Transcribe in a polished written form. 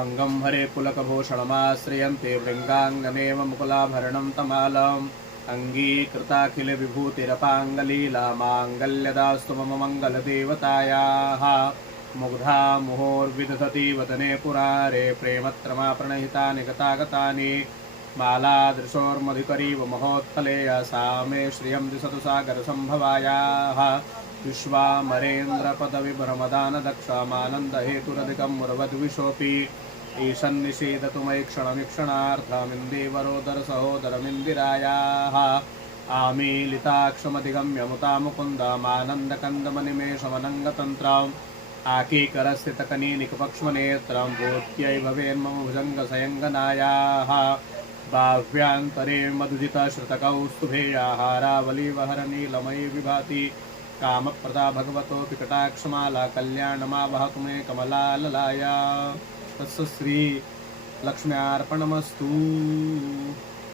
अंगं हरे पुलकभूषणमाश्रयन्ते भृङ्गाङ्गनेव मुकुलाभरणं तमालम् अङ्गीकृताखिलविभूतिरपाङ्गलीला माङ्गल्यदास्तु मम मङ्गलदेवतायाः मुग्धा मुहुर्विदधति वदने पुरारे प्रेमत्रमा प्रणहितानि गतागतानि मालादृशोर्मधिकरीव महोत्तलेय सा मे श्रियं दिशतु सागरसम्भवायाः विश्वामरेन्द्रपदविभ्रमदानदक्षमानन्दहेतुरधिकं मुरवद्विषोऽपि ईशन्निषेधतु मयि क्षणमिक्षणार्थमिन्दीवरोदरसहोदरमिन्दिरायाः आमीलिताक्षमधिगम्य मुतामुकुन्दामानन्दकन्दमनिमेषमनङ्गतन्त्रम् आकीकरस्थितकनीनिकपक्ष्मनेत्रं भूत्यै भवेन्मम भुजङ्गसयङ्गनायाः बाह्व्यान्तरे मधुजितश्रुतकौस्तुभेयाहारावलीवहरनीलमयी विभाति कामप्रदा भगवतोऽपि कटाक्षमाला कल्याणमावहतु मे कमलाललाया। तस्य श्री लक्ष्म्यार्पणमस्तु।